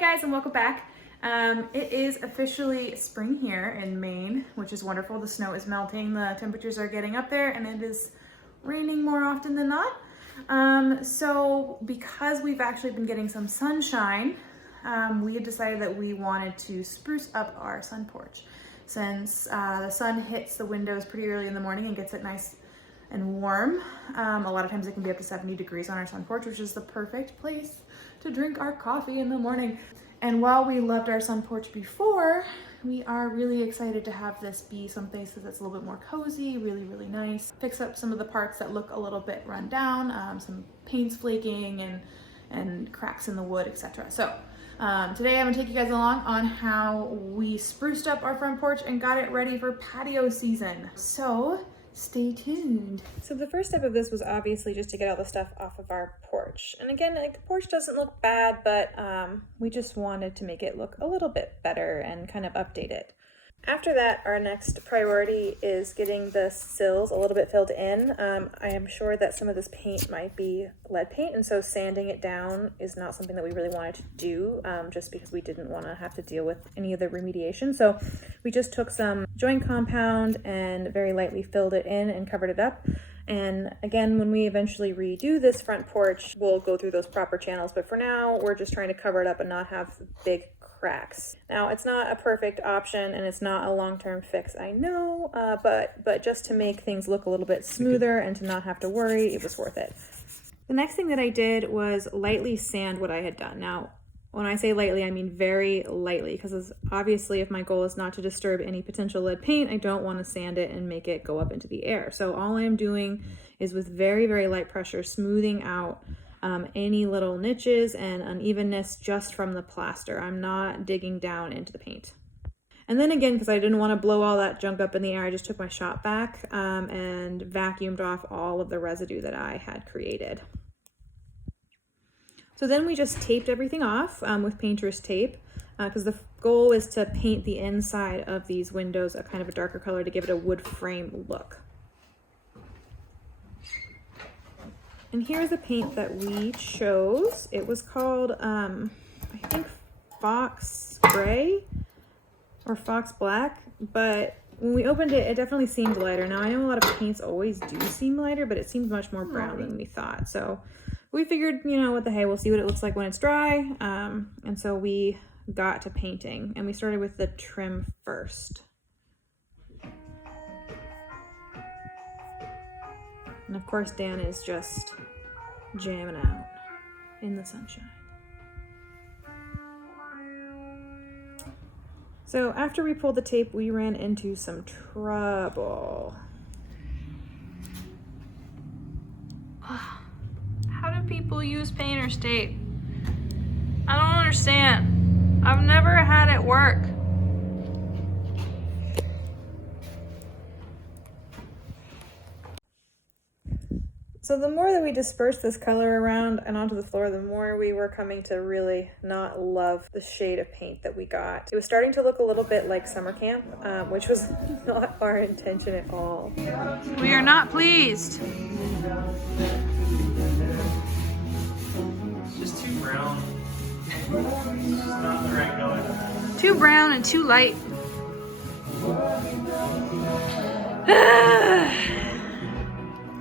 guys, and welcome back. It is officially spring here in Maine, which is wonderful. The snow is melting, the temperatures are getting up there, and it is raining more often than not. So because we've actually been getting some sunshine, we had decided that we wanted to spruce up our sun porch. Since the sun hits the windows pretty early in the morning and gets it nice and warm, a lot of times it can be up to 70 degrees on our sun porch, which is the perfect place to drink our coffee in the morning. And while we loved our sun porch before, we are really excited to have this be some places that's a little bit more cozy, really nice. Fix up some of the parts that look a little bit run down, some paint's flaking and cracks in the wood, etc. So today I'm gonna take you guys along on how we spruced up our front porch and got it ready for patio season. So stay tuned. So the first step of this was obviously just to get all the stuff off of our porch. And again, like, the porch doesn't look bad, but we just wanted to make it look a little bit better and kind of update it. After that, our next priority is getting the sills a little bit filled in. I am sure that some of this paint might be lead paint, and so sanding it down is not something that we really wanted to do, just because we didn't want to have to deal with any of the remediation. So we just took some joint compound and very lightly filled it in and covered it up. And again, when we eventually redo this front porch, we'll go through those proper channels. But for now, we're just trying to cover it up and not have big cracks. Now, it's not a perfect option and it's not a long-term fix, I know, but just to make things look a little bit smoother and to not have to worry, it was worth it. The next thing that I did was lightly sand what I had done. Now, when I say lightly, I mean very lightly, because obviously if my goal is not to disturb any potential lead paint, I don't want to sand it and make it go up into the air. So all I'm doing is with very light pressure, smoothing out any little niches and unevenness just from the plaster. I'm not digging down into the paint. And then again, because I didn't want to blow all that junk up in the air, I just took my shop vac and vacuumed off all of the residue that I had created. So then we just taped everything off with painter's tape, because the goal is to paint the inside of these windows a kind of a darker color to give it a wood frame look. And here's the paint that we chose. It was called, I think, Fox Gray or Fox Black, but when we opened it, it definitely seemed lighter. Now, I know a lot of paints always do seem lighter, but it seemed much more brown than we thought. So we figured, you know, what the hey, we'll see what it looks like when it's dry. And so we got to painting, and we started with the trim first. And of course, Dan is just jamming out in the sunshine. So after we pulled the tape, we ran into some trouble. How do people use painter's tape? I don't understand. I've never had it work. So the more that we dispersed this color around and onto the floor, the more we were coming to really not love the shade of paint that we got. It was starting to look a little bit like summer camp, which was not our intention at all. We are not pleased. It's just too brown. It's not the right color. Too brown and too light.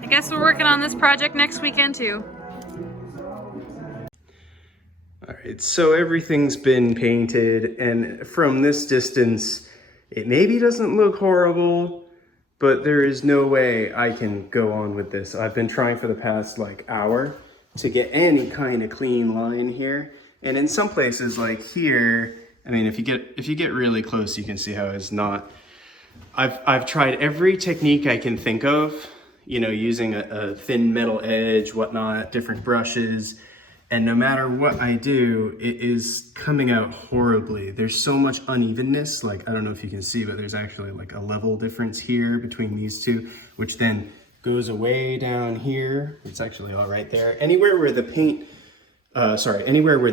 I guess we're working on this project next weekend too. All right, so everything's been painted, and from this distance, it maybe doesn't look horrible, but there is no way I can go on with this. I've been trying for the past hour to get any kind of clean line here. And in some places like here, I mean, if you get really close, you can see how it's not. I've tried every technique I can think of, you know, using a thin metal edge, whatnot, different brushes. And no matter what I do, it is coming out horribly. There's so much unevenness. I don't know if you can see, but there's actually a level difference here between these two, which then goes away down here. It's actually all right there. Anywhere where the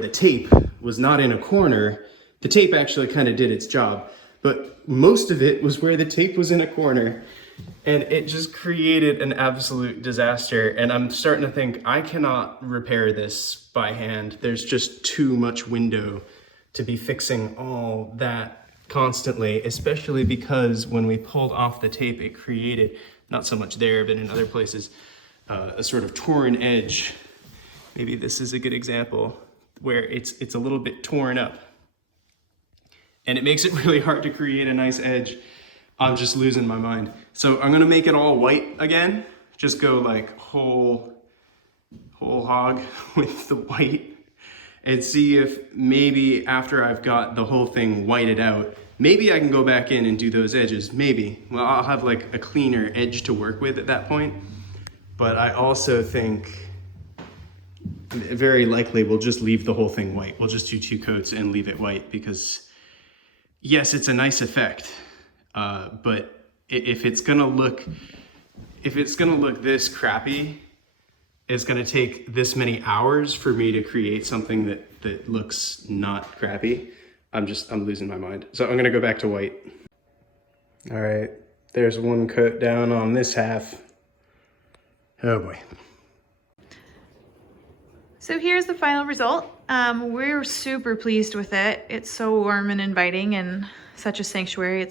tape was not in a corner, the tape actually kind of did its job. But most of it was where the tape was in a corner. And it just created an absolute disaster. And I'm starting to think I cannot repair this by hand. There's just too much window to be fixing all that constantly, especially because when we pulled off the tape, it created, not so much there, but in other places, a sort of torn edge. Maybe this is a good example where it's a little bit torn up. And it makes it really hard to create a nice edge. I'm just losing my mind. So I'm gonna make it all white again. Just go like whole hog with the white, and see if maybe after I've got the whole thing whited out, maybe I can go back in and do those edges, maybe. Well, I'll have like a cleaner edge to work with at that point. But I also think very likely we'll just leave the whole thing white. We'll just do 2 coats and leave it white because yes, it's a nice effect. But if it's gonna look this crappy, it's gonna take this many hours for me to create something that looks not crappy. I'm losing my mind. So I'm gonna go back to white. All right, there's 1 coat down on this half. Oh boy. So here's the final result. We're super pleased with it. It's so warm and inviting and such a sanctuary.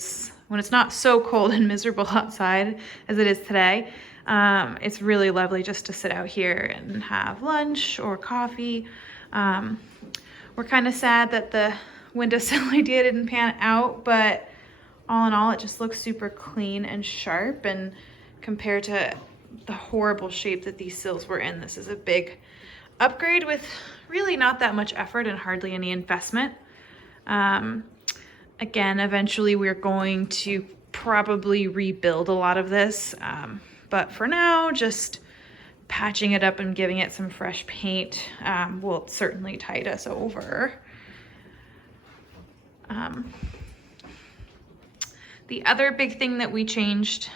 When it's not so cold and miserable outside as it is today, it's really lovely just to sit out here and have lunch or coffee. We're kind of sad that the windowsill idea didn't pan out, but all in all, it just looks super clean and sharp, and compared to the horrible shape that these sills were in, this is a big upgrade with really not that much effort and hardly any investment. Again, eventually we're going to probably rebuild a lot of this, but for now, just patching it up and giving it some fresh paint will certainly tide us over. The other big thing that we changed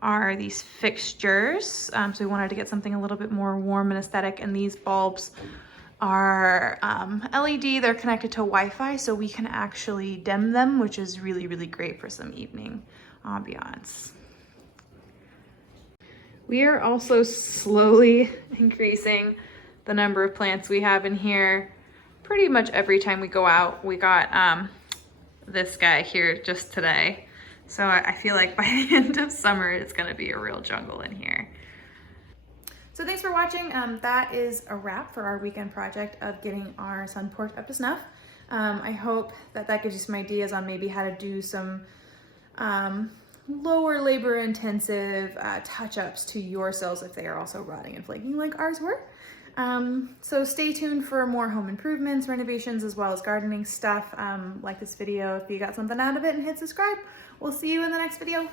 are these fixtures. So we wanted to get something a little bit more warm and aesthetic, and these bulbs are LED. They're connected to Wi-Fi, so we can actually dim them, which is really, really great for some evening ambiance. We are also slowly increasing the number of plants we have in here pretty much every time we go out. We got this guy here just today. So I feel like by the end of summer, it's gonna be a real jungle in here. So thanks for watching. That is a wrap for our weekend project of getting our sun porch up to snuff. I hope that gives you some ideas on maybe how to do some lower labor intensive touch-ups to your sills if they are also rotting and flaking like ours were. So stay tuned for more home improvements, renovations, as well as gardening stuff. Like this video if you got something out of it, and hit subscribe. We'll see you in the next video.